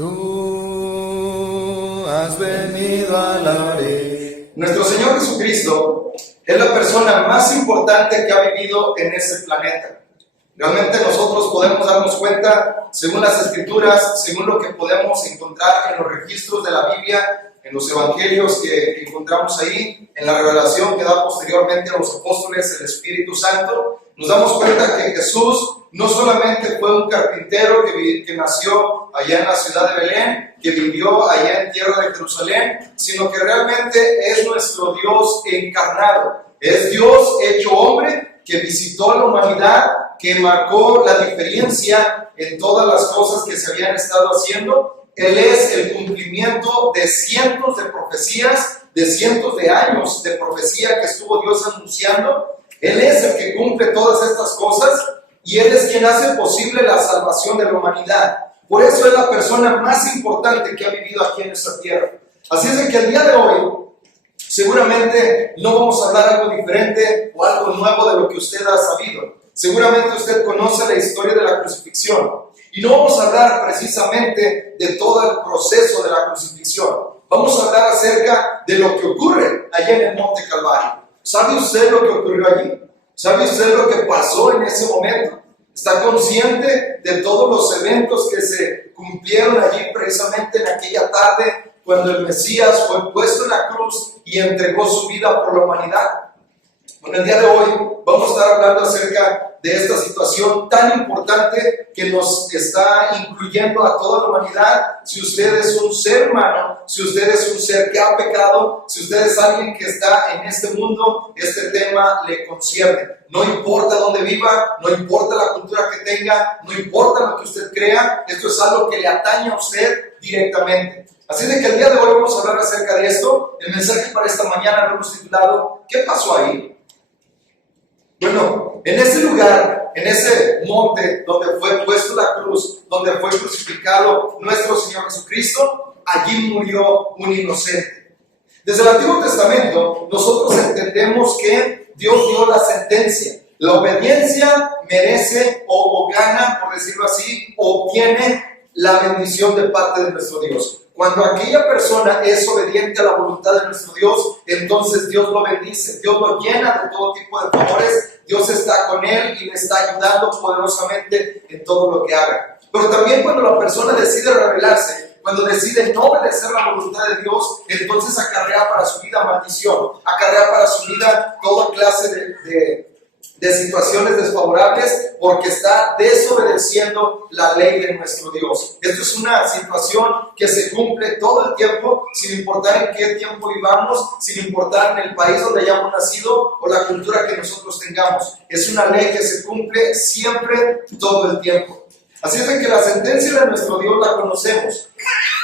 Tú has venido a la orilla. Nuestro Señor Jesucristo es la persona más importante que ha vivido en este planeta. Realmente nosotros podemos darnos cuenta, según las Escrituras, según lo que podemos encontrar en los registros de la Biblia, en los evangelios que encontramos ahí, en la revelación que da posteriormente a los apóstoles el Espíritu Santo, nos damos cuenta que Jesús no solamente fue un carpintero que nació allá en la ciudad de Belén, que vivió allá en tierra de Jerusalén, sino que realmente es nuestro Dios encarnado. Es Dios hecho hombre que visitó a la humanidad, que marcó la diferencia en todas las cosas que se habían estado haciendo. Él es el cumplimiento de cientos de profecías, de cientos de años de profecía que estuvo Dios anunciando. Él es el que cumple todas estas cosas y Él es quien hace posible la salvación de la humanidad. Por eso es la persona más importante que ha vivido aquí en esta tierra. Así es que el día de hoy seguramente no vamos a hablar algo diferente o algo nuevo de lo que usted ha sabido. Seguramente usted conoce la historia de la crucifixión. Y no vamos a hablar precisamente de todo el proceso de la crucifixión. Vamos a hablar acerca de lo que ocurre allá en el Monte Calvario. ¿Sabe usted lo que ocurrió allí? ¿Sabe usted lo que pasó en ese momento? ¿Está consciente de todos los eventos que se cumplieron allí precisamente en aquella tarde cuando el Mesías fue puesto en la cruz y entregó su vida por la humanidad? Bueno, el día de hoy vamos a estar hablando acerca de esta situación tan importante que nos está incluyendo a toda la humanidad. Si usted es un ser humano, si usted es un ser que ha pecado, si usted es alguien que está en este mundo, este tema le concierne. No importa dónde viva, no importa la cultura que tenga, no importa lo que usted crea, esto es algo que le atañe a usted directamente. Así de que el día de hoy vamos a hablar acerca de esto. El mensaje para esta mañana lo hemos titulado ¿qué pasó ahí? Bueno, en ese lugar, en ese monte donde fue puesto la cruz, donde fue crucificado nuestro Señor Jesucristo, allí murió un inocente. Desde el Antiguo Testamento, nosotros entendemos que Dios dio la sentencia. La obediencia merece o gana, por decirlo así, obtiene la bendición de parte de nuestro Dios. Cuando aquella persona es obediente a la voluntad de nuestro Dios, entonces Dios lo bendice, Dios lo llena de todo tipo de favores, Dios está con él y le está ayudando poderosamente en todo lo que haga. Pero también cuando la persona decide rebelarse, cuando decide no obedecer la voluntad de Dios, entonces acarrea para su vida maldición, acarrea para su vida toda clase de situaciones desfavorables porque está desobedeciendo la ley de nuestro Dios. Esto es una situación que se cumple todo el tiempo, sin importar en qué tiempo vivamos, sin importar en el país donde hayamos nacido o la cultura que nosotros tengamos. Es una ley que se cumple siempre, todo el tiempo. Así es que la sentencia de nuestro Dios la conocemos.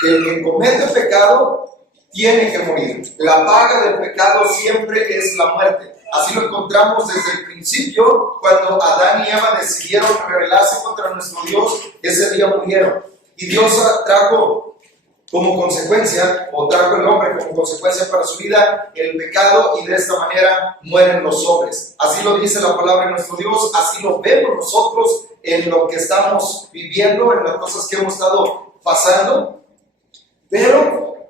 El que comete pecado tiene que morir. La paga del pecado siempre es la muerte. Así lo encontramos desde el principio, cuando Adán y Eva decidieron rebelarse contra nuestro Dios, ese día murieron. Y Dios trajo como consecuencia, o trajo el hombre como consecuencia para su vida, el pecado, y de esta manera mueren los hombres. Así lo dice la palabra de nuestro Dios, así lo vemos nosotros en lo que estamos viviendo, en las cosas que hemos estado pasando. Pero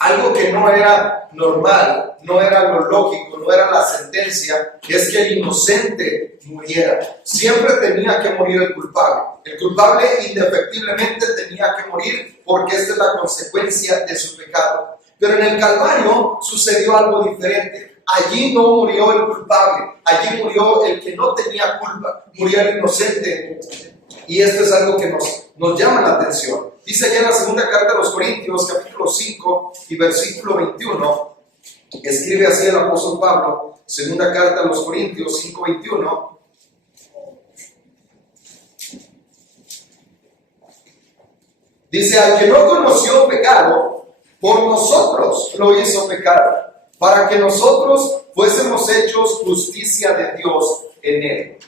algo que no era normal, no era lo lógico, no era la sentencia, es que el inocente muriera. Siempre tenía que morir el culpable. El culpable indefectiblemente tenía que morir porque esta es la consecuencia de su pecado. Pero en el Calvario sucedió algo diferente. Allí no murió el culpable, allí murió el que no tenía culpa, murió el inocente. Y esto es algo que nos llama la atención. Dice allá en la segunda carta a los Corintios, capítulo 5 y versículo 21, escribe así el apóstol Pablo, segunda carta a los Corintios 5, 21. Dice, al que no conoció pecado, por nosotros lo hizo pecado, para que nosotros fuésemos hechos justicia de Dios en él.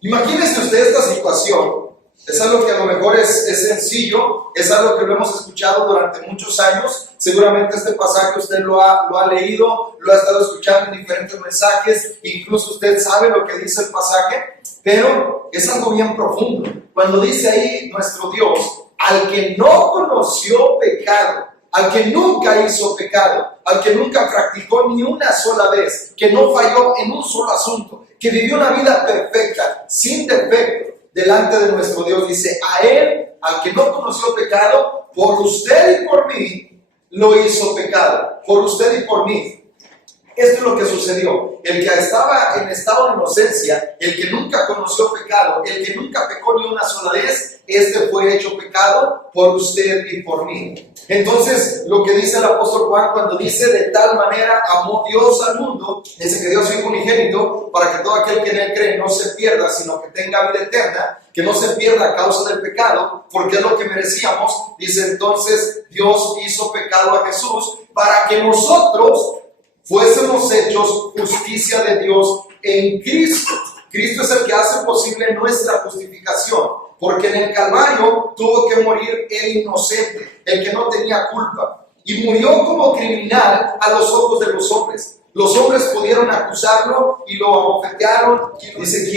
Imagínese usted esta situación. Es algo que a lo mejor es sencillo, es algo que lo hemos escuchado durante muchos años. Seguramente este pasaje usted lo ha leído, lo ha estado escuchando en diferentes mensajes, incluso usted sabe lo que dice el pasaje, pero es algo bien profundo. Cuando dice ahí nuestro Dios al que no conoció pecado, al que nunca hizo pecado, al que nunca practicó ni una sola vez, que no falló en un solo asunto, que vivió una vida perfecta, sin defecto, delante de nuestro Dios. Dice, a él, al que no conoció pecado, por usted y por mí, lo hizo pecado, por usted y por mí. Esto es lo que sucedió. El que estaba en estado de inocencia, el que nunca conoció pecado, el que nunca pecó ni una sola vez, este fue hecho pecado por usted y por mí. Entonces, lo que dice el apóstol Juan cuando dice, de tal manera amó Dios al mundo, dice que dio su Hijo unigénito para que todo aquel que en él cree no se pierda, sino que tenga vida eterna, que no se pierda a causa del pecado, porque es lo que merecíamos. Dice, entonces Dios hizo pecado a Jesús para que nosotros fuésemos hechos justicia de Dios en Cristo. Cristo es el que hace posible nuestra justificación, porque en el Calvario tuvo que morir el inocente, el que no tenía culpa, y murió como criminal a los ojos de los hombres. Los hombres pudieron acusarlo y lo abofetearon. Dice,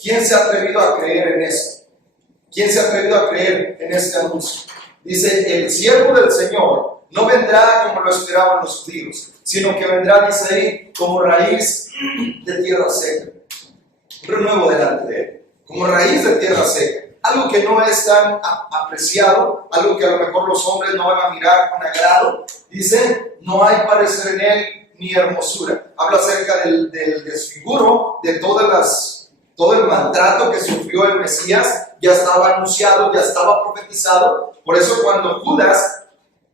¿quién se ha atrevido a creer en eso? ¿Quién se ha atrevido a creer en este anuncio? Dice, el siervo del Señor no vendrá como lo esperaban los judíos, sino que vendrá, dice ahí, como raíz de tierra seca. Un renuevo delante de él, como raíz de tierra seca. Algo que no es tan apreciado, algo que a lo mejor los hombres no van a mirar con agrado. Dice, no hay parecer en él ni hermosura. Habla acerca del desfiguro, de todo el maltrato que sufrió el Mesías. Ya estaba anunciado, ya estaba profetizado. Por eso cuando Judas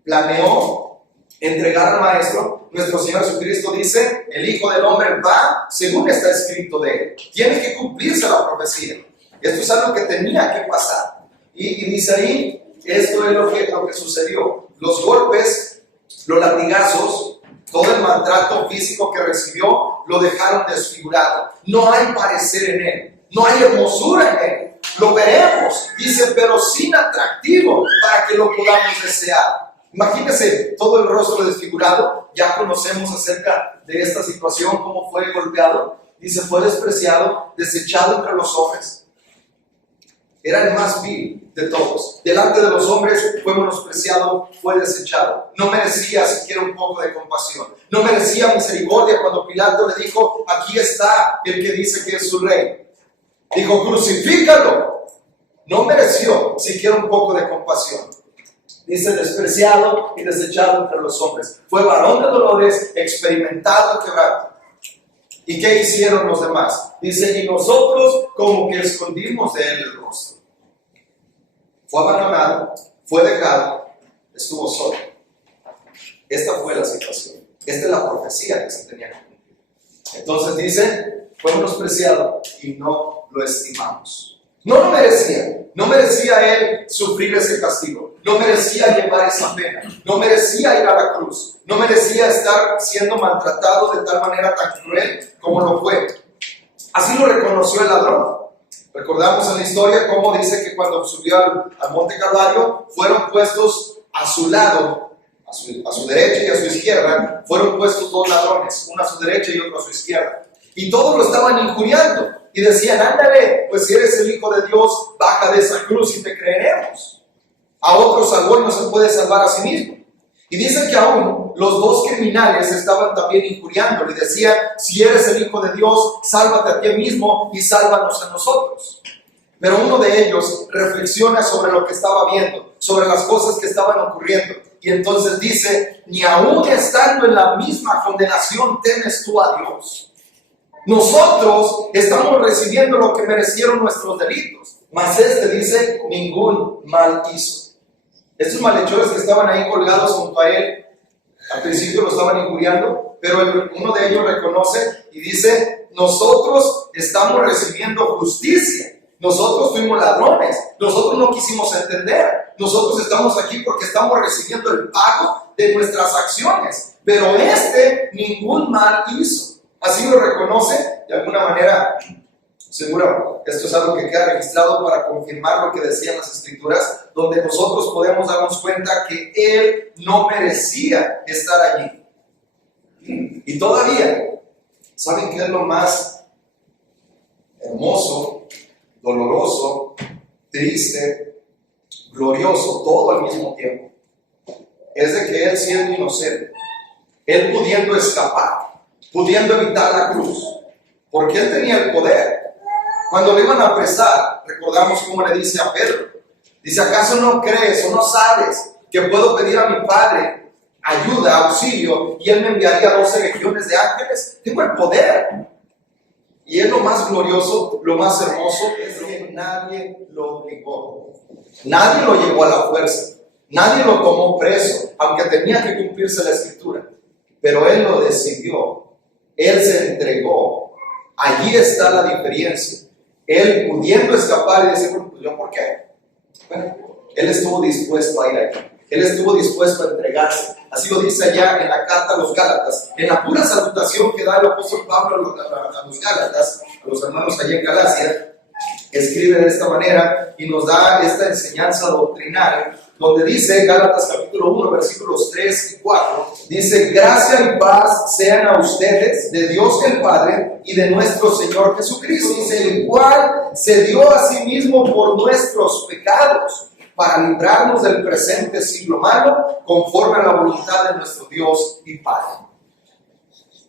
planeó entregar al maestro, nuestro Señor Jesucristo dice, el Hijo del Hombre va según está escrito de él. Tiene que cumplirse la profecía. Esto es algo que tenía que pasar. Y dice ahí, esto es lo que sucedió. Los golpes, los latigazos, todo el maltrato físico que recibió, lo dejaron desfigurado. No hay parecer en él, no hay hermosura en él. Lo veremos, dice, pero sin atractivo para que lo podamos desear. Imagínense todo el rostro desfigurado. Ya conocemos acerca de esta situación, cómo fue golpeado. Dice, fue despreciado, desechado entre los hombres. Era el más vil de todos. Delante de los hombres fue menospreciado, fue desechado. No merecía siquiera un poco de compasión. No merecía misericordia cuando Pilato le dijo, aquí está el que dice que es su rey. Dijo, crucifícalo. No mereció siquiera un poco de compasión. Dice, despreciado y desechado entre los hombres. Fue varón de dolores, experimentado en quebranto. ¿Y qué hicieron los demás? Dice, y nosotros como que escondimos de él el rostro. Fue abandonado, fue dejado, estuvo solo. Esta fue la situación. Esta es la profecía que se tenía que cumplir. Entonces dice, fue menospreciado y no lo estimamos. No lo merecía. No merecía él sufrir ese castigo. No merecía llevar esa pena. No merecía ir a la cruz. No merecía estar siendo maltratado de tal manera tan cruel como lo fue. Así lo reconoció el ladrón. Recordamos en la historia cómo dice que cuando subió al monte Calvario fueron puestos a su lado, a su derecha y a su izquierda, fueron puestos dos ladrones, uno a su derecha y otro a su izquierda. Y todos lo estaban injuriando y decían, ándale, pues si eres el Hijo de Dios, baja de esa cruz y te creeremos. A otro salvó y no se puede salvar a sí mismo. Y dicen que aún los dos criminales estaban también injuriando. Le decían, si eres el Hijo de Dios, sálvate a ti mismo y sálvanos a nosotros. Pero uno de ellos reflexiona sobre lo que estaba viendo, sobre las cosas que estaban ocurriendo. Y entonces dice, ni aún estando en la misma condenación temes tú a Dios. Nosotros estamos recibiendo lo que merecieron nuestros delitos. Mas este dice, ningún mal hizo. Estos malhechores que estaban ahí colgados junto a él, al principio lo estaban injuriando, pero uno de ellos reconoce y dice, nosotros estamos recibiendo justicia. Nosotros fuimos ladrones, nosotros no quisimos entender, nosotros estamos aquí porque estamos recibiendo el pago de nuestras acciones, pero ningún mal hizo. Así lo reconoce de alguna manera. Seguro, esto es algo que queda registrado para confirmar lo que decían las Escrituras, donde nosotros podemos darnos cuenta que él no merecía estar allí. Y todavía, ¿saben qué es lo más hermoso, doloroso, triste, glorioso, todo al mismo tiempo, es de que Él siendo inocente, Él pudiendo escapar, pudiendo evitar la cruz, porque Él tenía el poder. Cuando le iban a apresar, recordamos cómo le dice a Pedro, dice, ¿acaso no crees o no sabes que puedo pedir a mi Padre ayuda, auxilio, y Él me enviaría 12 legiones de ángeles? Tengo el poder. Y es lo más glorioso, lo más hermoso, es que nadie lo obligó, nadie lo llevó a la fuerza, nadie lo tomó preso, aunque tenía que cumplirse la escritura, pero Él lo decidió, Él se entregó. Allí está la diferencia. Él pudiendo escapar y decir, bueno, pues yo, ¿por qué? Bueno, Él estuvo dispuesto a ir allí. Él estuvo dispuesto a entregarse. Así lo dice allá en la carta a los Gálatas. En la pura salutación que da el apóstol Pablo a los Gálatas, a los hermanos allá en Galacia, escribe de esta manera y nos da esta enseñanza doctrinal, donde dice, Gálatas capítulo 1, versículos 3 y 4, dice, gracia y paz sean a ustedes, de Dios el Padre y de nuestro Señor Jesucristo, dice, el cual se dio a sí mismo por nuestros pecados, para librarnos del presente siglo malo, conforme a la voluntad de nuestro Dios y Padre.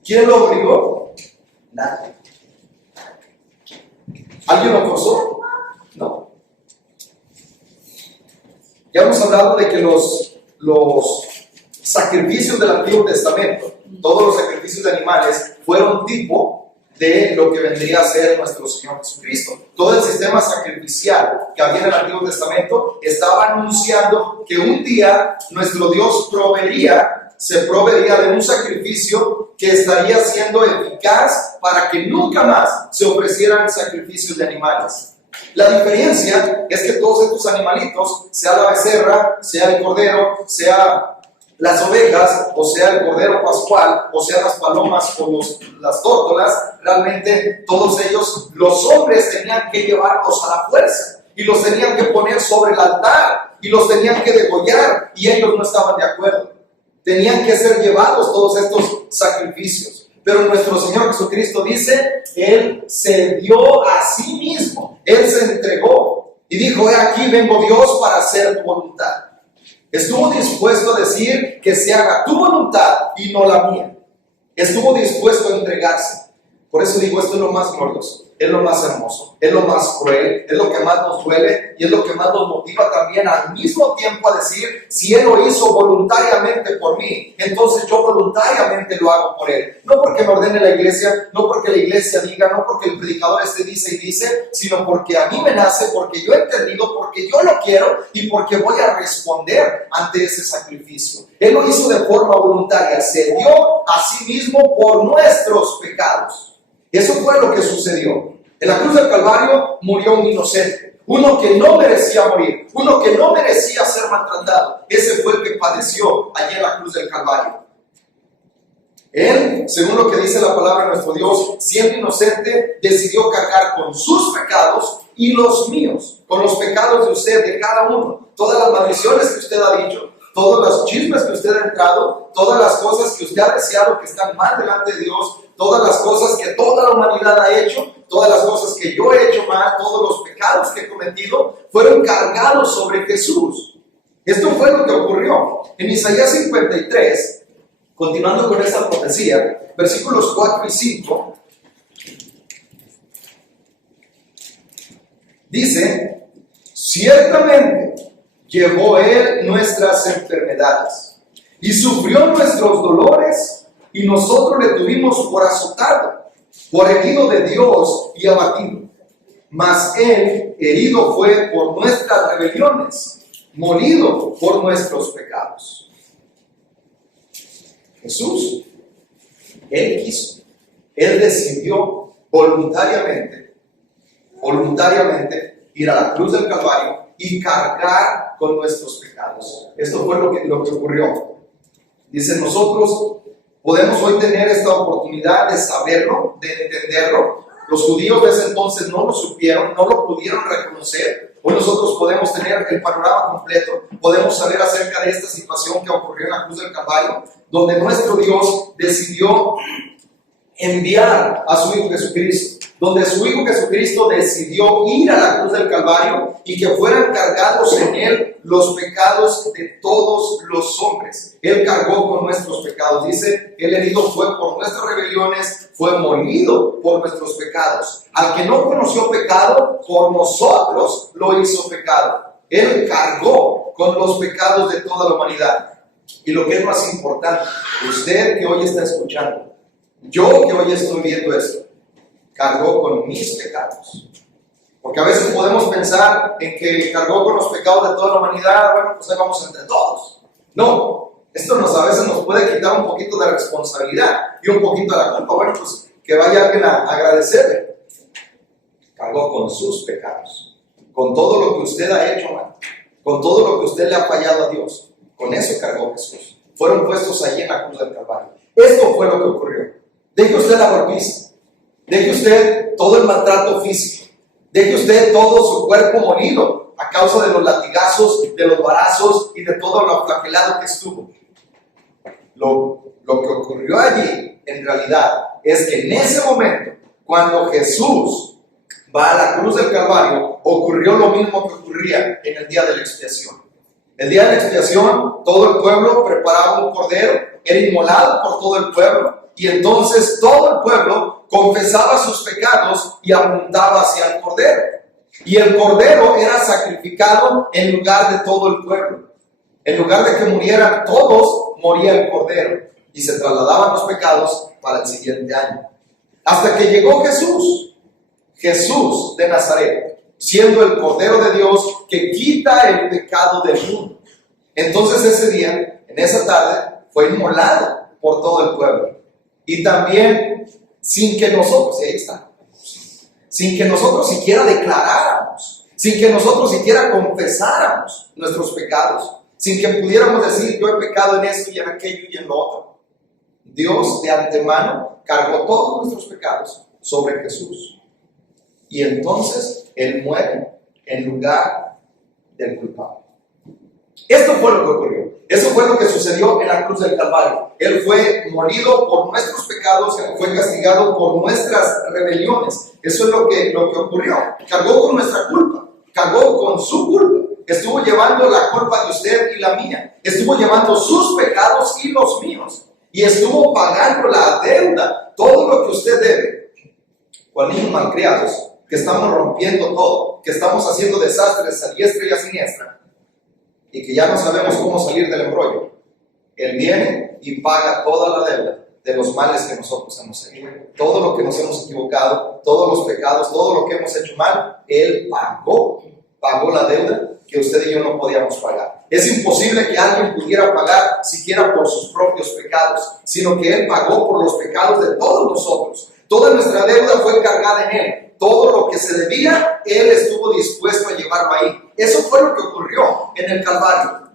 ¿Quién lo obligó? Nadie. ¿Alguien lo forzó? No. Ya hemos hablado de que los sacrificios del Antiguo Testamento, todos los sacrificios de animales, fueron tipo de lo que vendría a ser nuestro Señor Jesucristo. Todo el sistema sacrificial que había en el Antiguo Testamento estaba anunciando que un día nuestro Dios se proveería de un sacrificio que estaría siendo eficaz para que nunca más se ofrecieran sacrificios de animales. La diferencia es que todos estos animalitos, sea la becerra, sea el cordero, sea las ovejas, o sea el cordero pascual, o sea las palomas o las tórtolas, realmente todos ellos, los hombres tenían que llevarlos a la fuerza y los tenían que poner sobre el altar y los tenían que degollar y ellos no estaban de acuerdo. Tenían que ser llevados todos estos sacrificios. Pero nuestro Señor Jesucristo dice, Él se dio a sí mismo, Él se entregó y dijo, he aquí vengo Dios para hacer tu voluntad. Estuvo dispuesto a decir que se haga tu voluntad y no la mía. Estuvo dispuesto a entregarse. Por eso digo, esto es lo más glorioso, es lo más hermoso, es lo más cruel, es lo que más nos duele y es lo que más nos motiva también al mismo tiempo a decir, si Él lo hizo voluntariamente por mí, entonces yo voluntariamente lo hago por Él. No porque me ordene la iglesia, no porque la iglesia diga, no porque el predicador dice y dice, sino porque a mí me nace, porque yo he entendido, porque yo lo quiero y porque voy a responder ante ese sacrificio. Él lo hizo de forma voluntaria, se dio a sí mismo por nuestros pecados. Eso fue lo que sucedió. En la cruz del Calvario murió un inocente, uno que no merecía morir, uno que no merecía ser maltratado. Ese fue el que padeció allí en la cruz del Calvario. Él, según lo que dice la palabra de nuestro Dios, siendo inocente, decidió cargar con sus pecados y los míos, con los pecados de usted, de cada uno. Todas las maldiciones que usted ha dicho, todos los chismes que usted ha entrado, todas las cosas que usted ha deseado que están mal delante de Dios, todas las cosas que toda la humanidad ha hecho, todas las cosas que yo he hecho mal, todos los pecados que he cometido, fueron cargados sobre Jesús. Esto fue lo que ocurrió. En Isaías 53, continuando con esta profecía, versículos 4 y 5, dice, ciertamente llevó Él nuestras enfermedades y sufrió nuestros dolores, y nosotros le tuvimos por azotado, por herido de Dios y abatido. Mas Él herido fue por nuestras rebeliones, molido por nuestros pecados. Jesús, Él quiso, Él decidió voluntariamente ir a la cruz del Calvario y cargar con nuestros pecados. Esto fue lo que ocurrió. Dice, nosotros podemos hoy tener esta oportunidad de saberlo, de entenderlo. Los judíos de ese entonces no lo supieron, no lo pudieron reconocer. Hoy nosotros podemos tener el panorama completo, podemos saber acerca de esta situación que ocurrió en la cruz del Calvario, donde nuestro Dios decidió enviar a su Hijo Jesucristo. donde su Hijo Jesucristo decidió ir a la cruz del Calvario y que fueran cargados en Él los pecados de todos los hombres. Él cargó con nuestros pecados. Dice, Él herido fue por nuestras rebeliones, fue molido por nuestros pecados. Al que no conoció pecado, por nosotros lo hizo pecado. Él cargó con los pecados de toda la humanidad. Y lo que es más importante, usted que hoy está escuchando, yo que hoy estoy viendo esto, cargó con mis pecados. Porque a veces podemos pensar en que cargó con los pecados de toda la humanidad, bueno, pues ahí vamos entre todos. No, esto a veces nos puede quitar un poquito de responsabilidad y un poquito de la culpa. Bueno, pues que vaya alguien a agradecerle. Cargó con sus pecados, con todo lo que usted ha hecho mal, con todo lo que usted le ha fallado a Dios. Con eso cargó Jesús. Fueron puestos allí en la cruz del Calvario. Esto fue lo que ocurrió. Deje usted la golpiza, deje usted todo el maltrato físico, deje usted todo su cuerpo molido a causa de los latigazos, de los varazos y de todo lo flagelado que estuvo. Lo que ocurrió allí, en realidad, es que en ese momento, cuando Jesús va a la cruz del Calvario, ocurrió lo mismo que ocurría en el día de la expiación. El día de la expiación, todo el pueblo preparaba un cordero, era inmolado por todo el pueblo, y entonces todo el pueblo confesaba sus pecados y apuntaba hacia el cordero. Y el cordero era sacrificado en lugar de todo el pueblo. En lugar de que murieran todos, moría el cordero. Y se trasladaban los pecados para el siguiente año. Hasta que llegó Jesús, Jesús de Nazaret, siendo el Cordero de Dios que quita el pecado del mundo. Entonces ese día, en esa tarde, fue inmolado por todo el pueblo. Y también, sin que nosotros, y ahí está, sin que nosotros siquiera declaráramos, sin que nosotros siquiera confesáramos nuestros pecados, sin que pudiéramos decir, yo he pecado en esto y en aquello y en lo otro. Dios de antemano cargó todos nuestros pecados sobre Jesús. Y entonces Él muere en lugar del culpable. Esto fue lo que ocurrió. Eso fue lo que sucedió en la cruz del Calvario. Él fue molido por nuestros pecados, fue castigado por nuestras rebeliones. Eso es lo que ocurrió. Cargó con nuestra culpa, cargó con su culpa. Estuvo llevando la culpa de usted y la mía. Estuvo llevando sus pecados y los míos. Y estuvo pagando la deuda, todo lo que usted debe. Cual niños malcriados, que estamos rompiendo todo, que estamos haciendo desastres a diestra y a siniestra, y que ya no sabemos cómo salir del embrollo. Él viene y paga toda la deuda de los males que nosotros hemos hecho. Todo lo que nos hemos equivocado, todos los pecados, todo lo que hemos hecho mal, Él pagó la deuda que usted y yo no podíamos pagar. Es imposible que alguien pudiera pagar siquiera por sus propios pecados, sino que Él pagó por los pecados de todos nosotros. Toda nuestra deuda fue cargada en Él. Todo lo que se debía, Él estuvo dispuesto a llevarlo ahí. Eso fue lo que ocurrió en el Calvario.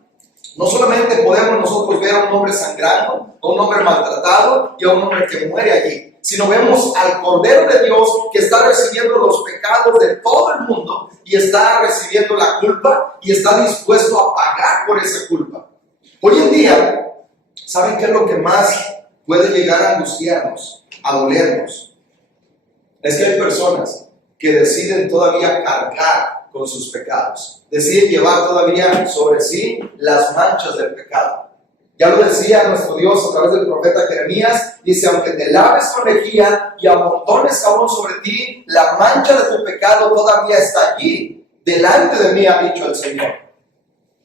No solamente podemos nosotros ver a un hombre sangrando, a un hombre maltratado y a un hombre que muere allí, sino vemos al Cordero de Dios que está recibiendo los pecados de todo el mundo y está recibiendo la culpa y está dispuesto a pagar por esa culpa. Hoy en día, ¿saben qué es lo que más puede llegar a angustiarnos, a dolernos? Es que hay personas que deciden todavía cargar con sus pecados, deciden llevar todavía sobre sí las manchas del pecado. Ya lo decía nuestro Dios a través del profeta Jeremías, dice, aunque te laves con lejía y amontones jabón sobre ti, la mancha de tu pecado todavía está allí. Delante de mí ha dicho el Señor.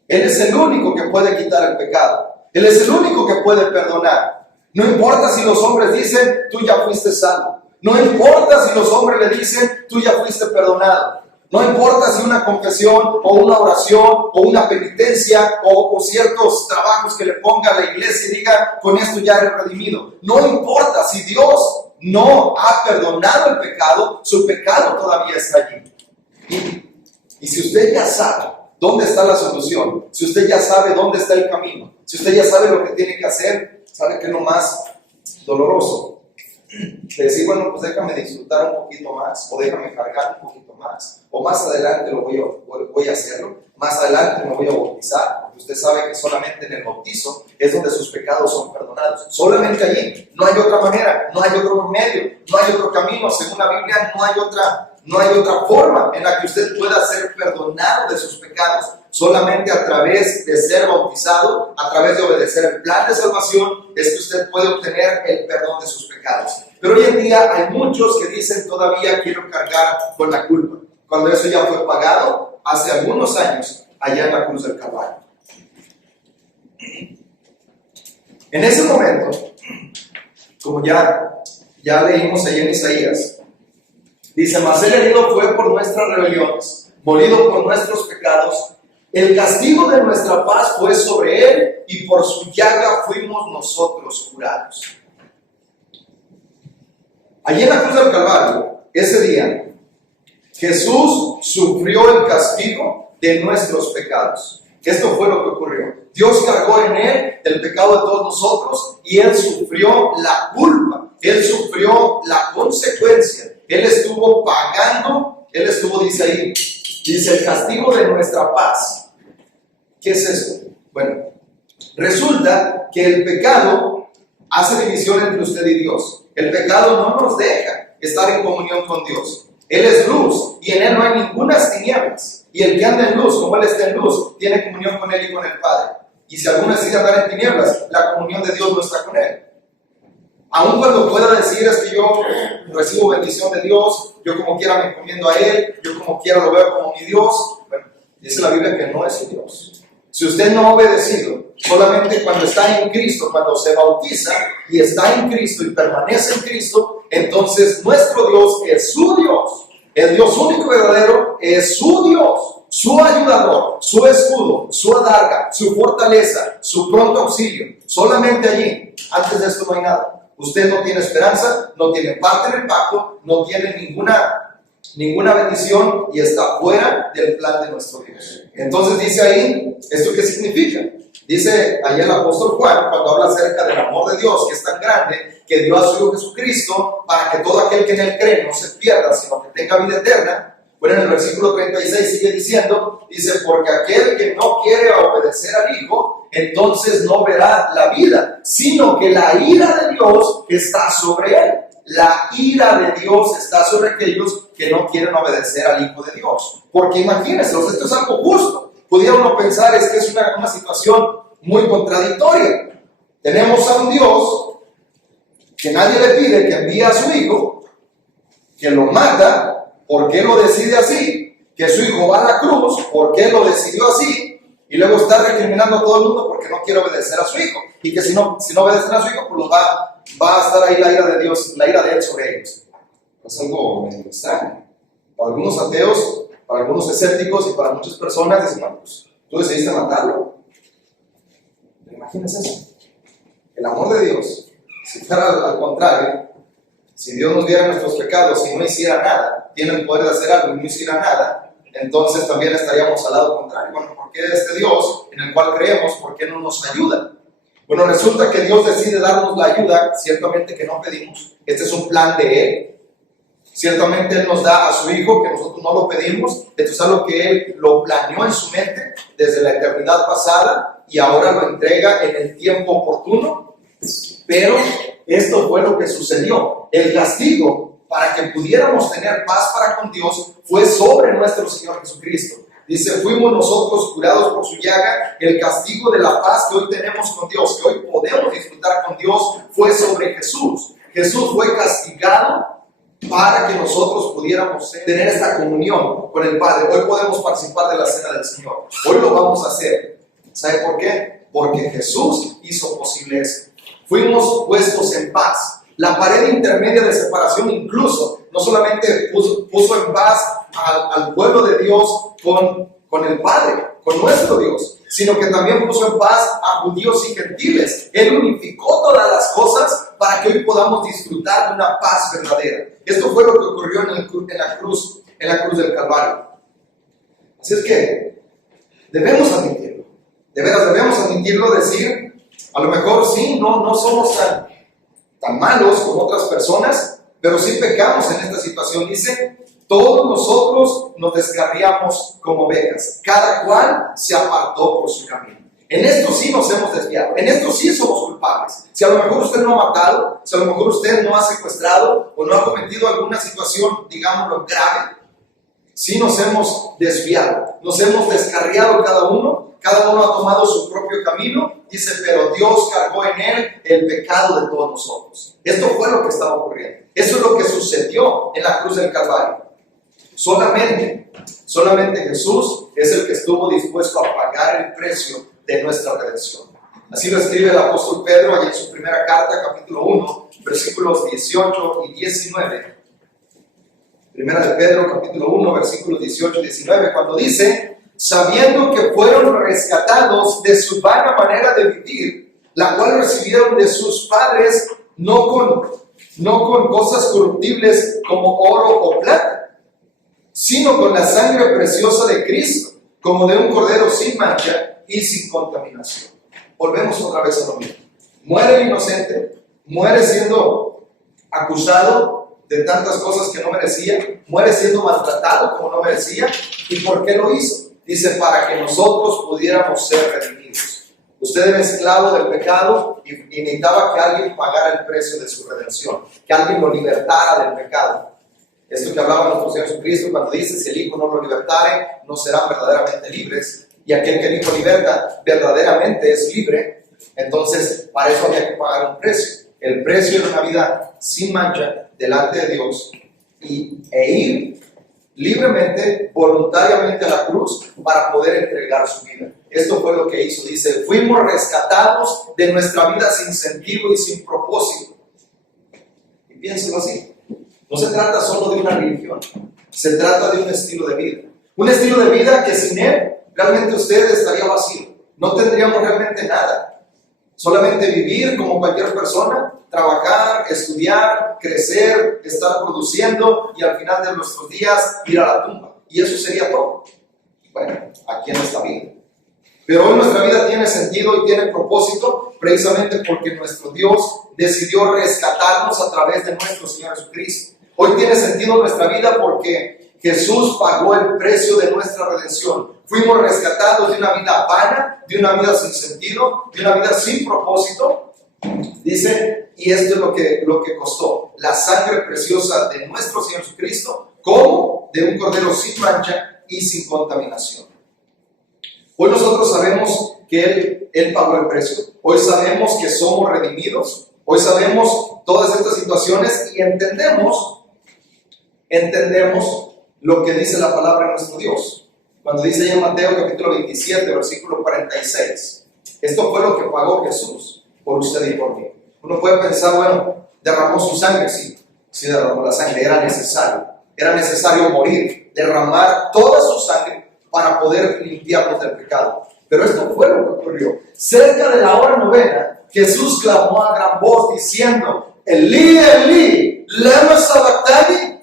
Él es el único que puede quitar el pecado. Él es el único que puede perdonar. No importa si los hombres dicen, tú ya fuiste salvo. No importa si los hombres le dicen, tú ya fuiste perdonado. No importa si una confesión o una oración o una penitencia o ciertos trabajos que le ponga a la iglesia y diga, con esto ya eres redimido. No importa si Dios no ha perdonado el pecado, su pecado todavía está allí. Y si usted ya sabe dónde está la solución, si usted ya sabe dónde está el camino, si usted ya sabe lo que tiene que hacer, ¿sabe qué es lo más doloroso? de decir, bueno, pues déjame disfrutar un poquito más, o déjame cargar un poquito más, o más adelante voy a hacerlo, más adelante me voy a bautizar, porque usted sabe que solamente en el bautizo es donde sus pecados son perdonados, solamente allí, no hay otra manera, no hay otro medio, no hay otro camino, según la Biblia no hay otra forma en la que usted pueda ser perdonado de sus pecados, solamente a través de ser bautizado, a través de obedecer el plan de salvación, es que usted puede obtener el perdón de sus pecados. Pero hoy en día hay muchos que dicen todavía quiero cargar con la culpa, cuando eso ya fue pagado hace algunos años allá en la cruz del Calvario. En ese momento, como ya leímos ahí en Isaías, dice, mas él herido fue por nuestras rebeliones, molido por nuestros pecados, el castigo de nuestra paz fue sobre él y por su llaga fuimos nosotros curados. Allí en la cruz del Calvario, ese día, Jesús sufrió el castigo de nuestros pecados. Esto fue lo que ocurrió. Dios cargó en él el pecado de todos nosotros y él sufrió la culpa, él sufrió la consecuencia, él estuvo pagando, dice ahí, dice el castigo de nuestra paz. ¿Qué es esto? Bueno, resulta que el pecado hace división entre usted y Dios. El pecado no nos deja estar en comunión con Dios. Él es luz y en él no hay ninguna tinieblas. Y el que anda en luz, como él está en luz, tiene comunión con él y con el Padre. Y si alguno decide andar en tinieblas, la comunión de Dios no está con él. Aun cuando pueda decir es que yo recibo bendición de Dios, yo como quiera me encomiendo a él, yo como quiera lo veo como mi Dios, bueno, dice la Biblia que no es su Dios. Si usted no ha obedecido, solamente cuando está en Cristo, cuando se bautiza y está en Cristo y permanece en Cristo, entonces nuestro Dios es su Dios. El Dios único y verdadero es su Dios, su ayudador, su escudo, su adarga, su fortaleza, su pronto auxilio. Solamente allí. Antes de esto no hay nada. Usted no tiene esperanza, no tiene parte en el pacto, no tiene ninguna bendición y está fuera del plan de nuestro Dios. Entonces dice ahí, ¿esto qué significa? Dice ahí el apóstol Juan, cuando habla acerca del amor de Dios, que es tan grande, que dio a su Hijo Jesucristo, para que todo aquel que en él cree no se pierda, sino que tenga vida eterna. Bueno, en el versículo 36 sigue diciendo, dice, porque aquel que no quiere obedecer al Hijo, entonces no verá la vida, sino que la ira de Dios está sobre él. La ira de Dios está sobre aquellos que no quieren obedecer al Hijo de Dios. Porque imagínense, esto es algo justo. Pudiera uno pensar, es que es una situación muy contradictoria. Tenemos a un Dios que nadie le pide que envíe a su Hijo, que lo mata, porque Él lo decide así, que su Hijo va a la cruz, porque Él lo decidió así, y luego está recriminando a todo el mundo porque no quiere obedecer a su Hijo, y que si no obedecen a su Hijo, pues va a estar ahí la ira de Dios, la ira de Él sobre ellos. Es algo medio extraño. Para algunos ateos, para algunos escépticos y para muchas personas dicen, bueno, pues tú decidiste matarlo. Imagínense eso. El amor de Dios, si fuera al contrario, si Dios nos viera nuestros pecados y no hiciera nada, tiene el poder de hacer algo y no hiciera nada, entonces también estaríamos al lado contrario. Bueno, ¿por qué este Dios en el cual creemos, por qué no nos ayuda? Bueno, resulta que Dios decide darnos la ayuda, ciertamente que no pedimos. Este es un plan de Él. Ciertamente Él nos da a su Hijo, que nosotros no lo pedimos. Esto es algo que Él lo planeó en su mente desde la eternidad pasada y ahora lo entrega en el tiempo oportuno. Pero esto fue lo que sucedió. El castigo para que pudiéramos tener paz para con Dios fue sobre nuestro Señor Jesucristo. Dice, fuimos nosotros curados por su llaga, el castigo de la paz que hoy tenemos con Dios, que hoy podemos disfrutar con Dios, fue sobre Jesús. Jesús fue castigado para que nosotros pudiéramos tener esta comunión con el Padre. Hoy podemos participar de la cena del Señor. Hoy lo vamos a hacer. ¿Sabe por qué? Porque Jesús hizo posible eso. Fuimos puestos en paz. La pared intermedia de separación incluso no solamente puso en paz al pueblo de Dios con el Padre, con nuestro Dios, sino que también puso en paz a judíos y gentiles. Él unificó todas las cosas para que hoy podamos disfrutar de una paz verdadera. Esto fue lo que ocurrió en la cruz del Calvario. Así es que debemos admitirlo. De veras debemos admitirlo, decir, a lo mejor sí, no somos tan tan malos como otras personas, pero sí pecamos en esta situación. Dice, todos nosotros nos descarriamos como ovejas, cada cual se apartó por su camino. En esto sí nos hemos desviado, en esto sí somos culpables. Si a lo mejor usted no ha matado, si a lo mejor usted no ha secuestrado o no ha cometido alguna situación, digámoslo, grave, sí nos hemos desviado, nos hemos descarriado cada uno ha tomado su propio camino, dice, pero Dios cargó en él el pecado de todos nosotros. Esto fue lo que estaba ocurriendo, eso es lo que sucedió en la cruz del Calvario. Solamente Jesús es el que estuvo dispuesto a pagar el precio de nuestra redención. Así lo escribe el apóstol Pedro allá en su primera carta, capítulo 1, versículos 18 y 19. Primera de Pedro, capítulo 1, versículos 18 y 19, cuando dice, sabiendo que fueron rescatados de su vana manera de vivir, la cual recibieron de sus padres, no con cosas corruptibles como oro o plata, sino con la sangre preciosa de Cristo, como de un cordero sin mancha y sin contaminación. Volvemos otra vez a lo mismo. Muere el inocente, muere siendo acusado de tantas cosas que no merecía, muere siendo maltratado como no merecía. ¿Y por qué lo hizo? Dice, para que nosotros pudiéramos ser redimidos. Usted era esclavo del pecado y necesitaba que alguien pagara el precio de su redención, que alguien lo libertara del pecado. Esto que hablaba nuestro Señor Jesucristo cuando dice, si el Hijo no lo libertare, no serán verdaderamente libres. Y aquel que el Hijo liberta, verdaderamente es libre. Entonces, para eso había que pagar un precio. El precio era una vida sin mancha delante de Dios e ir libremente, voluntariamente a la cruz para poder entregar su vida. Esto fue lo que hizo. Dice, fuimos rescatados de nuestra vida sin sentido y sin propósito. Y piénselo así. No se trata solo de una religión, se trata de un estilo de vida. Un estilo de vida que sin él, realmente usted estaría vacío. No tendríamos realmente nada. Solamente vivir como cualquier persona, trabajar, estudiar, crecer, estar produciendo y al final de nuestros días ir a la tumba. Y eso sería todo. Bueno, aquí en esta vida. Pero hoy nuestra vida tiene sentido y tiene propósito precisamente porque nuestro Dios decidió rescatarnos a través de nuestro Señor Jesucristo. Hoy tiene sentido nuestra vida porque Jesús pagó el precio de nuestra redención. Fuimos rescatados de una vida vana, de una vida sin sentido, de una vida sin propósito. Dice, y esto es lo que costó, la sangre preciosa de nuestro Señor Jesucristo, como de un cordero sin mancha y sin contaminación. Hoy nosotros sabemos que Él pagó el precio. Hoy sabemos que somos redimidos. Hoy sabemos todas estas situaciones y entendemos lo que dice la palabra de nuestro Dios. Cuando dice en Mateo capítulo 27, versículo 46, esto fue lo que pagó Jesús por usted y por mí. Uno puede pensar, bueno, derramó su sangre, sí derramó la sangre, era necesario morir, derramar toda su sangre para poder limpiarnos del pecado. Pero esto fue lo que ocurrió. Cerca de la hora novena, Jesús clamó a gran voz diciendo, Elí, Elí, lema sabactani.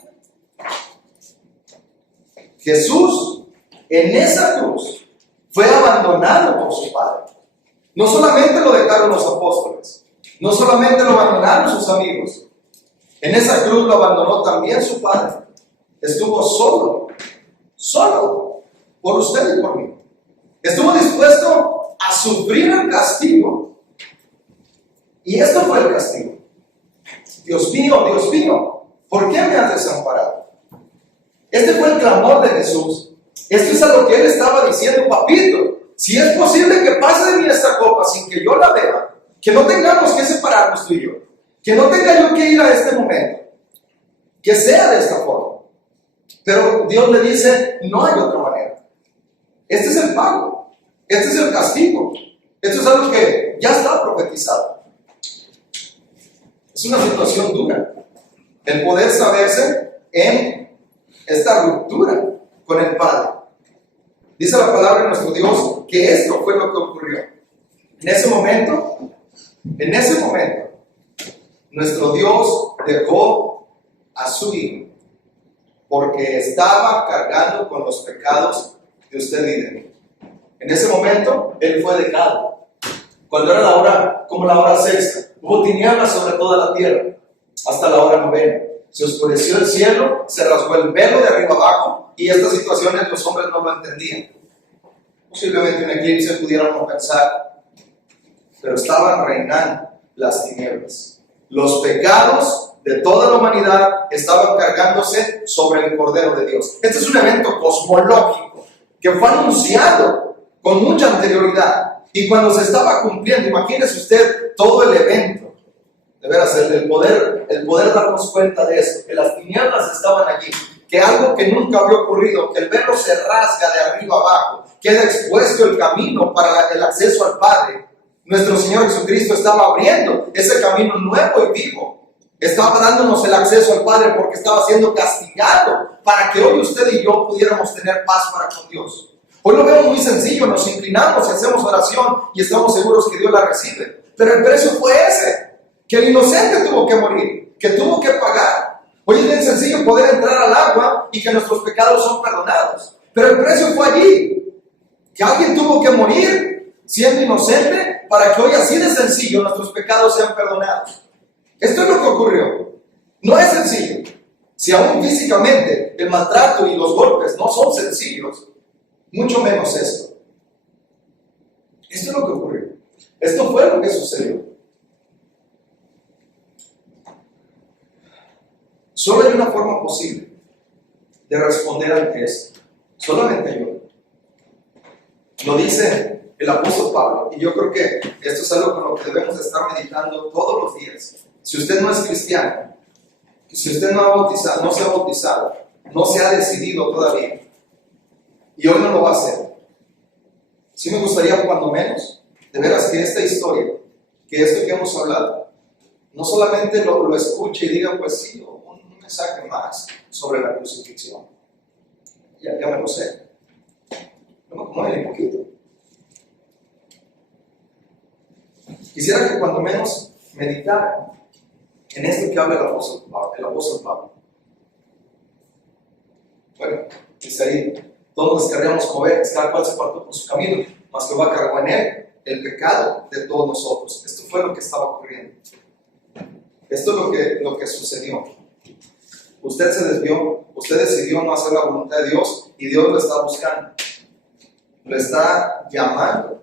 Jesús en esa cruz fue abandonado por su Padre. No solamente lo dejaron los apóstoles, no solamente lo abandonaron sus amigos, en esa cruz lo abandonó también su Padre. Estuvo solo, por usted y por mí. Estuvo dispuesto a sufrir el castigo, y esto fue el castigo. Dios mío, ¿por qué me has desamparado? Este fue el clamor de Jesús. Esto es a lo que Él estaba diciendo, papito, si es posible que pase de mí esta copa sin que yo la beba, que no tengamos que separarnos tú y yo, que no tenga yo que ir a este momento, que sea de esta forma. Pero Dios le dice, no hay otra manera. Este es el pago, este es el castigo, esto es algo que ya está profetizado. Es una situación dura, el poder saberse en esta ruptura con el Padre. Dice la palabra de nuestro Dios que esto fue lo que ocurrió. En ese momento, nuestro Dios dejó a su Hijo porque estaba cargando con los pecados de usted y de mí. En ese momento, Él fue dejado Cuando era la hora, como la hora sexta, hubo tinieblas sobre toda la tierra, hasta la hora novena. Se oscureció el cielo, se rasgó el velo de arriba abajo, y estas situaciones los hombres no lo entendían. Posiblemente un eclipse pudiéramos pensar, pero estaban reinando las tinieblas. Los pecados de toda la humanidad estaban cargándose sobre el Cordero de Dios. Este es un evento cosmológico que fue anunciado con mucha anterioridad. Y cuando se estaba cumpliendo, imagínese usted todo el evento. De veras, el poder darnos cuenta de eso, que las tinieblas estaban allí, que algo que nunca había ocurrido, que el velo se rasga de arriba abajo, queda expuesto el camino para el acceso al Padre. Nuestro Señor Jesucristo estaba abriendo ese camino nuevo y vivo. Estaba dándonos el acceso al Padre porque estaba siendo castigado para que hoy usted y yo pudiéramos tener paz para con Dios. Hoy lo vemos muy sencillo, nos inclinamos y hacemos oración y estamos seguros que Dios la recibe. Pero el precio fue ese, que el inocente tuvo que morir, que tuvo que pagar. Hoy es bien sencillo poder entrar al agua y que nuestros pecados son perdonados. Pero el precio fue allí, que alguien tuvo que morir siendo inocente para que hoy así de sencillo nuestros pecados sean perdonados. Esto es lo que ocurrió. No es sencillo. Si aún físicamente el maltrato y los golpes no son sencillos, mucho menos esto. Esto es lo que ocurrió. Esto fue lo que sucedió. Solo hay una forma posible de responder ante esto. Solamente yo. Lo dice el apóstol Pablo, y yo creo que esto es algo con lo que debemos de estar meditando todos los días. Si usted no es cristiano, si usted no se ha bautizado, no se ha decidido todavía, y hoy no lo va a hacer, sí me gustaría cuando menos, de veras, que esta historia, que esto que hemos hablado, no solamente lo escuche y diga, pues sí, un mensaje más sobre la crucifixión. Ya me lo sé. No me acomode un poquito. Quisiera que cuando menos meditara en esto que habla el apóstol Pablo. Bueno, dice ahí, todos nos querríamos mover, cada cual se apartó por su camino, mas Jehová cargó en él el pecado de todos nosotros. Esto fue lo que estaba ocurriendo. Esto es lo que sucedió. Usted se desvió, usted decidió no hacer la voluntad de Dios y Dios lo está buscando. Lo está llamando.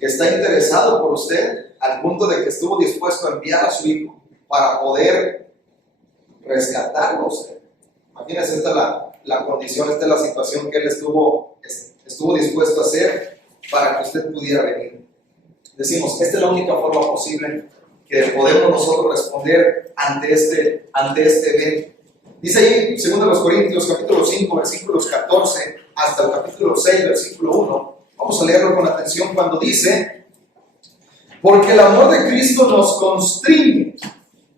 Está interesado por usted al punto de que estuvo dispuesto a enviar a su hijo para poder rescatarlo a usted. Imagínense, esta es la condición, esta es la situación que él estuvo dispuesto a hacer para que usted pudiera venir. Decimos, esta es la única forma posible que podemos nosotros responder ante este evento. Dice ahí, 2 Corintios capítulo 5, versículos 14 hasta el capítulo 6, versículo 1. Vamos a leerlo con atención cuando dice: porque el amor de Cristo nos constriñe,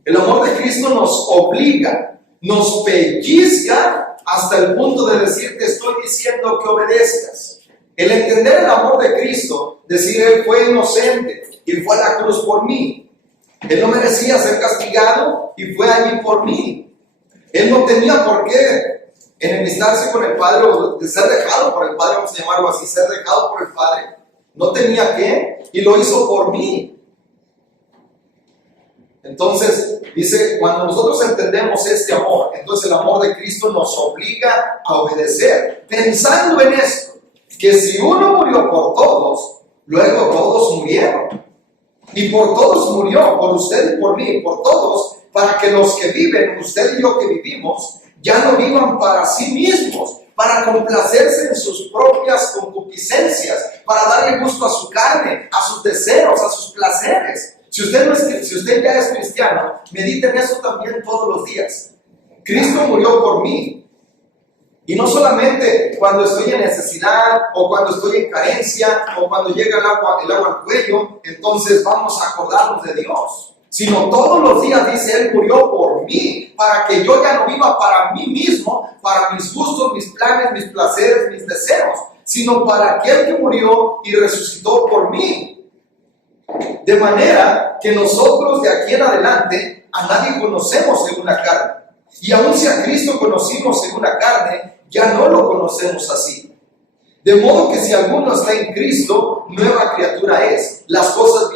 el amor de Cristo nos obliga, nos pellizca hasta el punto de decir, te estoy diciendo que obedezcas. El entender el amor de Cristo, decir, Él fue inocente y fue a la cruz por mí. Él no merecía ser castigado y fue allí por mí. Él no tenía por qué enemistarse con el Padre o de ser dejado por el Padre, vamos a llamarlo así, ser dejado por el Padre. No tenía que, y lo hizo por mí. Entonces, dice, cuando nosotros entendemos este amor, entonces el amor de Cristo nos obliga a obedecer, pensando en esto, que si uno murió por todos, luego todos murieron. Y por todos murió, por usted y por mí, por todos, para que los que viven, usted y yo que vivimos, ya no vivan para sí mismos, para complacerse en sus propias concupiscencias, para darle gusto a su carne, a sus deseos, a sus placeres. Si usted ya es cristiano, medite en eso también todos los días. Cristo murió por mí. Y no solamente cuando estoy en necesidad, o cuando estoy en carencia, o cuando llega el agua al cuello, entonces vamos a acordarnos de Dios. Sino todos los días, dice, Él murió por mí, para que yo ya no viva para mí mismo, para mis gustos, mis planes, mis placeres, mis deseos, sino para aquel que murió y resucitó por mí. De manera que nosotros de aquí en adelante a nadie conocemos según la carne. Y aun si a Cristo conocimos según la carne, ya no lo conocemos así. De modo que si alguno está en Cristo, nueva criatura es. Las cosas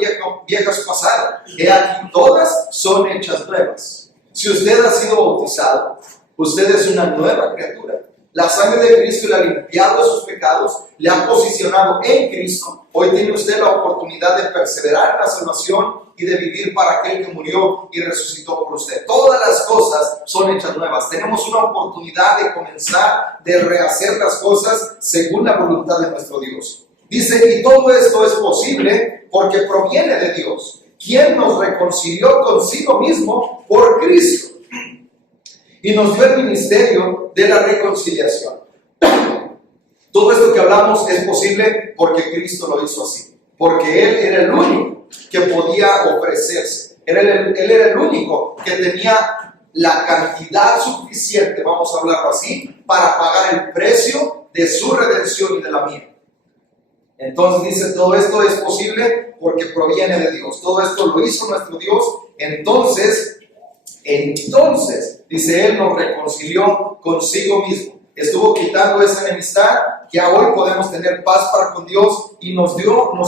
viejas pasaron. He aquí todas son hechas nuevas. Si usted ha sido bautizado, usted es una nueva criatura. La sangre de Cristo le ha limpiado de sus pecados, le ha posicionado en Cristo. Hoy tiene usted la oportunidad de perseverar en la salvación y de vivir para aquel que murió y resucitó por usted. Todas las cosas son hechas nuevas. Tenemos una oportunidad de comenzar, de rehacer las cosas según la voluntad de nuestro Dios. Dice, y todo esto es posible porque proviene de Dios, quien nos reconcilió consigo mismo por Cristo y nos dio el ministerio de la reconciliación. Todo esto que hablamos es posible porque Cristo lo hizo así, porque Él era el único que podía ofrecerse. Él era el único que tenía la cantidad suficiente, vamos a hablarlo así, para pagar el precio de su redención y de la mía. Entonces dice, todo esto es posible porque proviene de Dios. Todo esto lo hizo nuestro Dios. Entonces, dice, Él nos reconcilió consigo mismo. Estuvo quitando esa enemistad, ya hoy podemos tener paz para con Dios y nos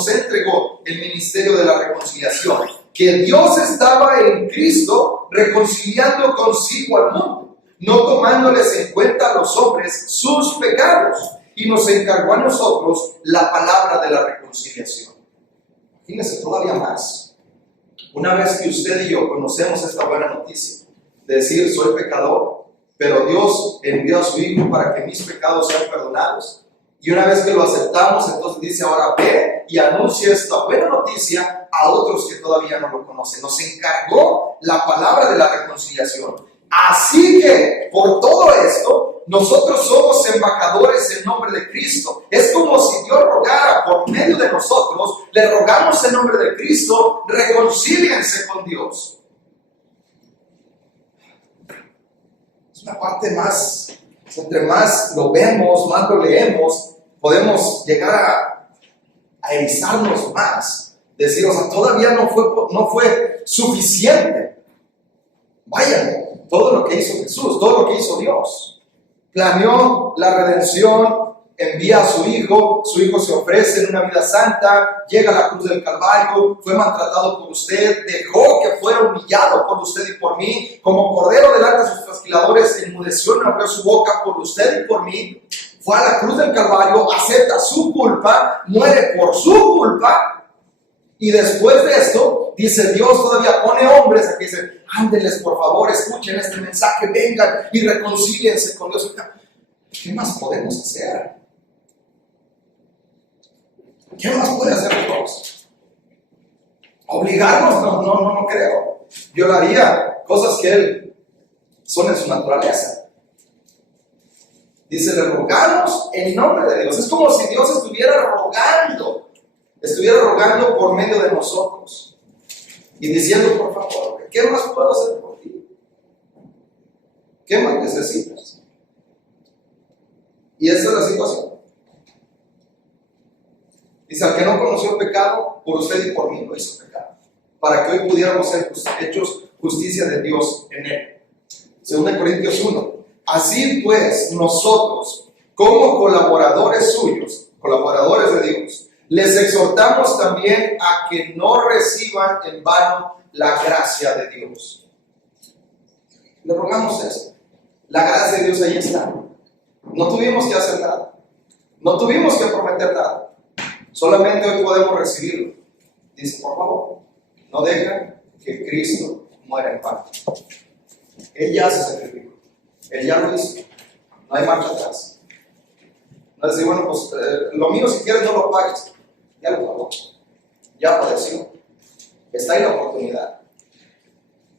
entregó el ministerio de la reconciliación. Que Dios estaba en Cristo reconciliando consigo al mundo, no tomándoles en cuenta a los hombres sus pecados, y nos encargó a nosotros la palabra de la reconciliación. Fíjense todavía más. Una vez que usted y yo conocemos esta buena noticia, de decir, soy pecador, pero Dios envió a su Hijo para que mis pecados sean perdonados. Y una vez que lo aceptamos, entonces dice, ahora ve y anuncia esta buena noticia a otros que todavía no lo conocen. Nos encargó la palabra de la reconciliación. Así que, por todo esto, nosotros somos embajadores en nombre de Cristo. Es como si Dios rogara por medio de nosotros, le rogamos en nombre de Cristo, reconcíliense con Dios. Es una parte más, entre más lo vemos, más lo leemos, podemos llegar a erizarnos más. Decir, o sea, todavía no fue suficiente. Vayan, todo lo que hizo Jesús, todo lo que hizo Dios. Planeó la redención, envía a su Hijo se ofrece en una vida santa, llega a la cruz del Calvario, fue maltratado por usted, dejó que fuera humillado por usted y por mí, como cordero delante de sus trasquiladores, enmudeció y no abrió su boca por usted y por mí, fue a la cruz del Calvario, acepta su culpa, muere por su culpa, y después de esto, dice Dios todavía pone hombres aquí, dice, ándenles por favor, escuchen este mensaje, vengan y reconcíliense con Dios. ¿Qué más podemos hacer? ¿Qué más puede hacer Dios? ¿Obligarnos? No creo. Violaría cosas que Él son en su naturaleza. Dice, le rogamos en nombre de Dios. Es como si Dios estuviera rogando por medio de nosotros. Y diciendo, por favor, ¿qué más puedo hacer por ti? ¿Qué más necesitas? Y esa es la situación. Dice, al que no conoció pecado, por usted y por mí lo hizo pecado, para que hoy pudiéramos ser hechos justicia de Dios en él. 2 Corintios 1. Así pues, nosotros, como colaboradores suyos, colaboradores de Dios, les exhortamos también a que no reciban en vano la gracia de Dios. Le rogamos eso. La gracia de Dios ahí está. No tuvimos que hacer nada. No tuvimos que prometer nada. Solamente hoy podemos recibirlo. Dice, por favor, no dejen que Cristo muera en vano. Él ya se sacrificó. Él ya lo hizo. No hay marcha atrás. No es decir, bueno, pues lo mío si quieres no lo pagues. Ya lo pagó. Ya padeció. Está ahí la oportunidad.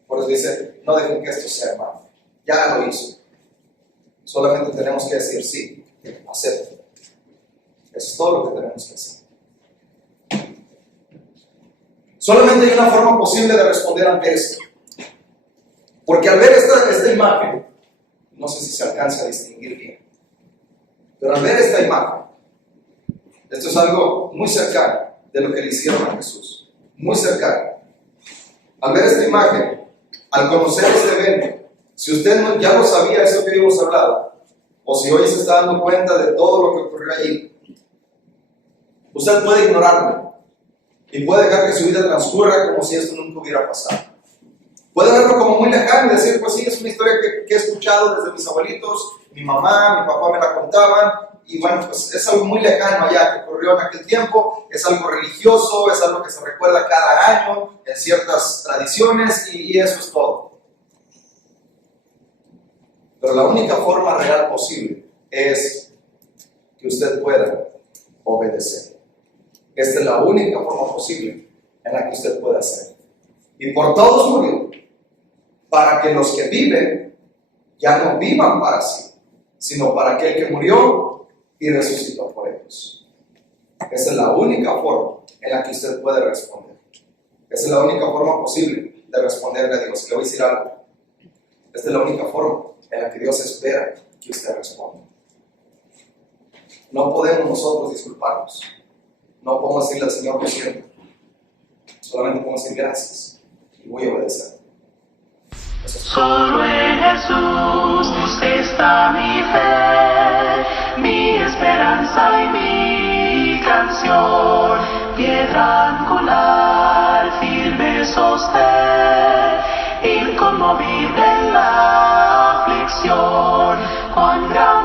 Por eso dice, no dejen que esto sea en vano. Ya lo hizo. Solamente tenemos que decir sí, acepto. Eso es todo lo que tenemos que hacer. Solamente hay una forma posible de responder ante esto. Porque al ver esta imagen, no sé si se alcanza a distinguir bien, pero al ver esta imagen, esto es algo muy cercano de lo que le hicieron a Jesús. Muy cercano. Al ver esta imagen, al conocer este evento, si usted ya lo sabía, eso que hemos hablado, o si hoy se está dando cuenta de todo lo que ocurrió allí, Usted puede ignorarme y puede dejar que su vida transcurra como si esto nunca hubiera pasado. Puede verlo como muy lejano y decir, pues sí, es una historia que he escuchado desde mis abuelitos, mi mamá, mi papá me la contaban, y bueno, pues es algo muy lejano allá que ocurrió en aquel tiempo, es algo religioso, es algo que se recuerda cada año en ciertas tradiciones y eso es todo. Pero la única forma real posible es que usted pueda obedecer. Esta es la única forma posible en la que usted pueda hacer. Y por todos murió, para que los que viven ya no vivan para sí, sino para aquel que murió y resucitó por ellos. Esa es la única forma en la que usted puede responder. Esa es la única forma posible de responderle a Dios. Le voy a decir algo. Esta es la única forma en la que Dios espera que usted responda. No podemos nosotros disculparnos. No podemos decirle al Señor, lo siento. Solamente podemos decir gracias y voy a obedecer. Solo en Jesús está mi fe, mi esperanza y mi canción, piedra angular, firme sostén, inconmovible en la aflicción, cuán grande